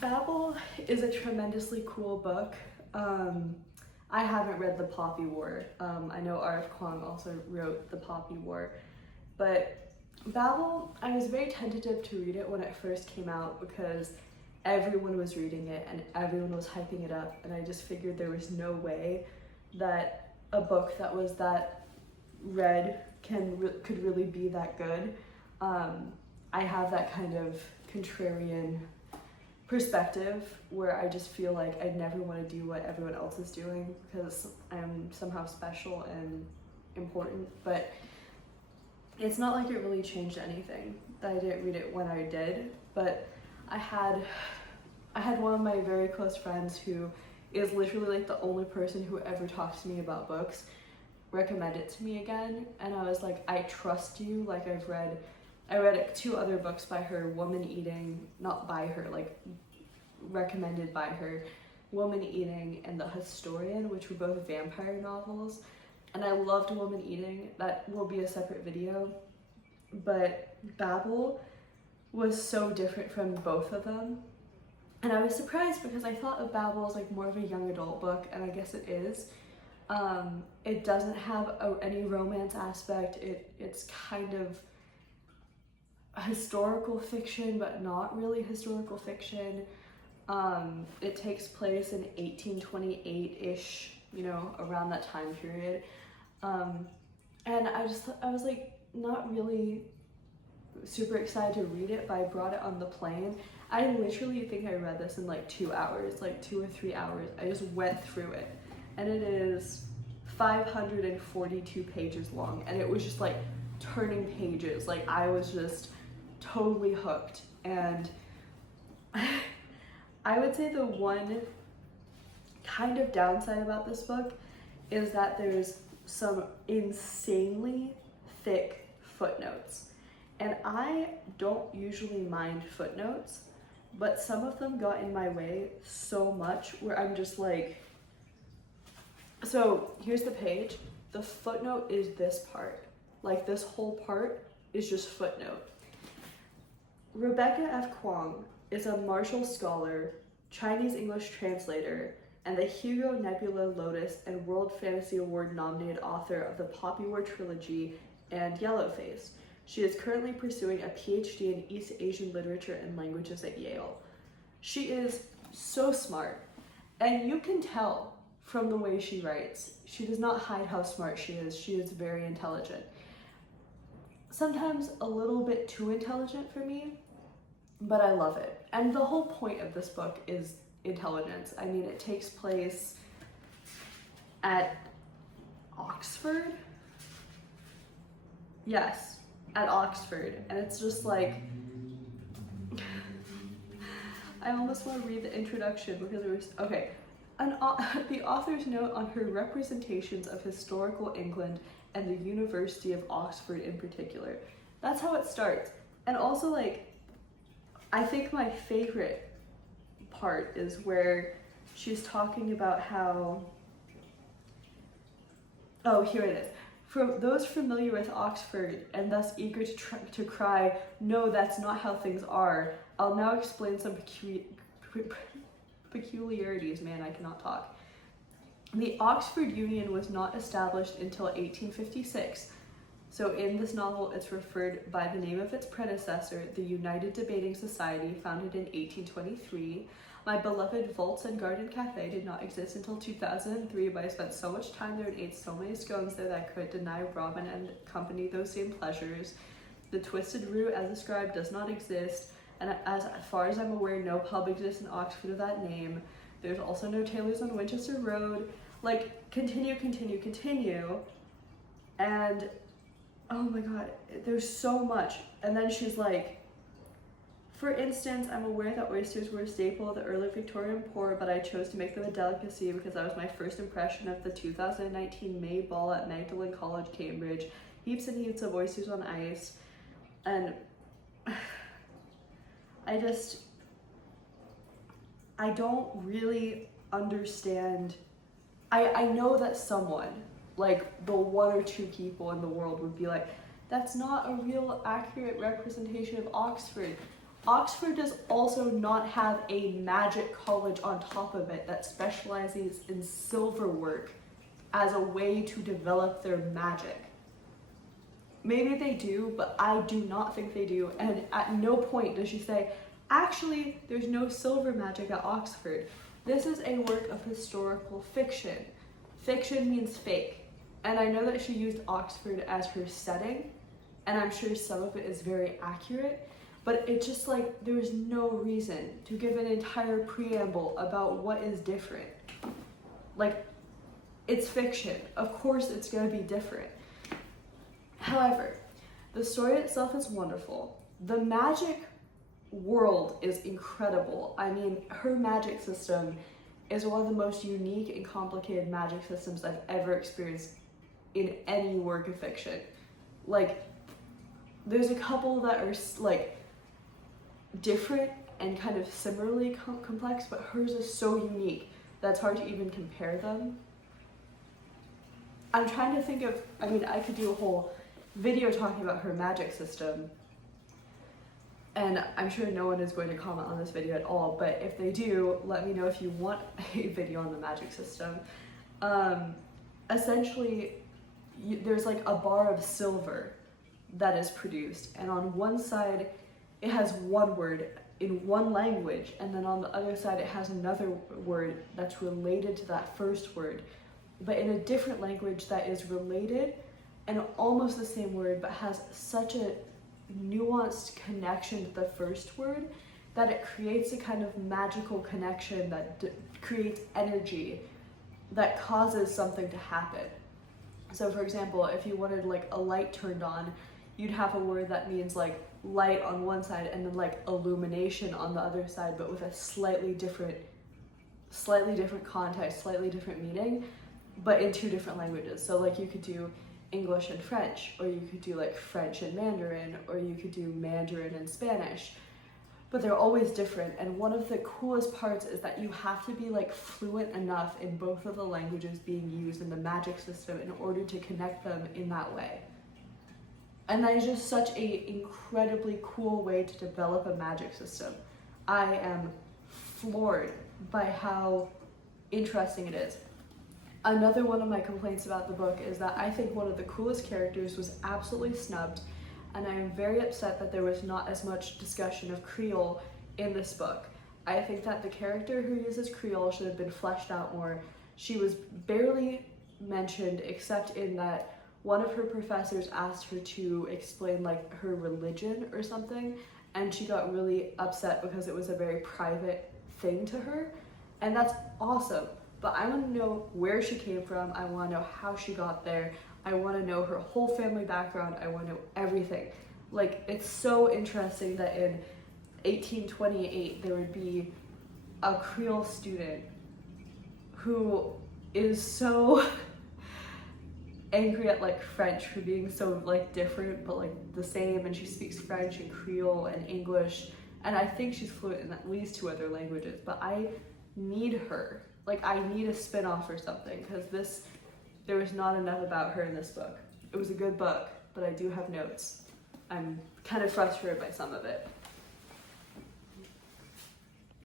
Babel is a tremendously cool book. I haven't read The Poppy War. I know R.F. Kuang also wrote The Poppy War, but Babel, I was very tentative to read it when it first came out because everyone was reading it and everyone was hyping it up, and I just figured there was no way that a book that was that read could really be that good. I have that kind of contrarian perspective where I just feel like I'd never want to do what everyone else is doing because I'm somehow special and important, but it's not like it really changed anything that I didn't read it when I did. But I had one of my very close friends who is literally like the only person who ever talks to me about books recommend it to me again, and I was like, I trust you. Like I read 2 other books by her, Woman Eating, not by her, like recommended by her, Woman Eating and The Historian, which were both vampire novels, and I loved Woman Eating. That will be a separate video, but Babel was so different from both of them, and I was surprised because I thought of Babel as like more of a young adult book, and I guess it is. It doesn't have any romance aspect. It's kind of historical fiction, but not really historical fiction. It takes place in 1828-ish, around that time period. And I was like not really super excited to read it, but I brought it on the plane. I literally think I read this in like 2 hours, like 2 or 3 hours. I just went through it, and it is 542 pages long, and it was just like turning pages. Like I was just totally hooked, and I would say the one kind of downside about this book is that there's some insanely thick footnotes, and I don't usually mind footnotes, but some of them got in my way so much where I'm just like, so here's the page, the footnote is this part, like this whole part is just footnote. Rebecca F. Kuang is a Marshall Scholar, Chinese English translator, and the Hugo Nebula Lotus and World Fantasy Award nominated author of the Poppy War trilogy and Yellowface. She is currently pursuing a PhD in East Asian literature and languages at Yale. She is so smart, and you can tell from the way she writes. She does not hide how smart she is. She is very intelligent. Sometimes a little bit too intelligent for me, but I love it. And the whole point of this book is intelligence. I mean, it takes place at Oxford? Yes, at Oxford. And it's just like, I almost want to read the introduction because it was, okay. The author's note on her representations of historical England and the University of Oxford in particular. That's how it starts. And also, like, I think my favorite part is where she's talking about how, oh, here it is. For those familiar with Oxford and thus eager to cry, no, that's not how things are, I'll now explain some peculiarities. Man, I cannot talk. The Oxford Union was not established until 1856. So in this novel, it's referred by the name of its predecessor, the United Debating Society, founded in 1823. My beloved Vaults and Garden Cafe did not exist until 2003, but I spent so much time there and ate so many scones there that I couldn't deny Robin and company those same pleasures. The Twisted Root, as described, does not exist, and as far as I'm aware, no pub exists in Oxford of that name. There's also no Taylor's on Winchester Road. Like, continue, and oh my god, there's so much. And then she's like, for instance, I'm aware that oysters were a staple of the early Victorian poor, but I chose to make them a delicacy because that was my first impression of the 2019 May Ball at Magdalen College, Cambridge. Heaps and heaps of oysters on ice. And I don't really understand. I know that someone, like the 1 or 2 people in the world would be like, that's not a real accurate representation of Oxford. Oxford does also not have a magic college on top of it that specializes in silver work as a way to develop their magic. Maybe they do, but I do not think they do. And at no point does she say, actually, there's no silver magic at Oxford. This is a work of historical fiction. Fiction means fake. And I know that she used Oxford as her setting, and I'm sure some of it is very accurate, but it's just like, there's no reason to give an entire preamble about what is different. Like, it's fiction. Of course it's gonna be different. However, the story itself is wonderful. The magic world is incredible. I mean, her magic system is one of the most unique and complicated magic systems I've ever experienced in any work of fiction. Like, there's a couple that are like different and kind of similarly complex, but hers is so unique that it's hard to even compare them. I'm trying to think of, I mean, I could do a whole video talking about her magic system, and I'm sure no one is going to comment on this video at all, but if they do, let me know if you want a video on the magic system. Essentially, there's like a bar of silver that is produced, and on one side it has one word in one language, and then on the other side it has another word that's related to that first word, but in a different language that is related and almost the same word, but has such a nuanced connection to the first word that it creates a kind of magical connection that creates energy that causes something to happen. So for example, if you wanted like a light turned on, you'd have a word that means like light on one side and then like illumination on the other side, but with a slightly different context, slightly different meaning, but in two different languages. So like you could do English and French, or you could do like French and Mandarin, or you could do Mandarin and Spanish, but they're always different. And one of the coolest parts is that you have to be like fluent enough in both of the languages being used in the magic system in order to connect them in that way. And that is just such a incredibly cool way to develop a magic system. I am floored by how interesting it is. Another one of my complaints about the book is that I think one of the coolest characters was absolutely snubbed, and I am very upset that there was not as much discussion of Creole in this book. I think that the character who uses Creole should have been fleshed out more. She was barely mentioned except in that one of her professors asked her to explain like her religion or something, and she got really upset because it was a very private thing to her, and that's awesome. But I want to know where she came from. I want to know how she got there. I want to know her whole family background. I want to know everything. Like, it's so interesting that in 1828 there would be a Creole student who is so angry at like French for being so like different but like the same, and she speaks French and Creole and English, and I think she's fluent in at least 2 other languages, but I need her. Like, I need a spin-off or something, because there was not enough about her in this book. It was a good book, but I do have notes. I'm kind of frustrated by some of it.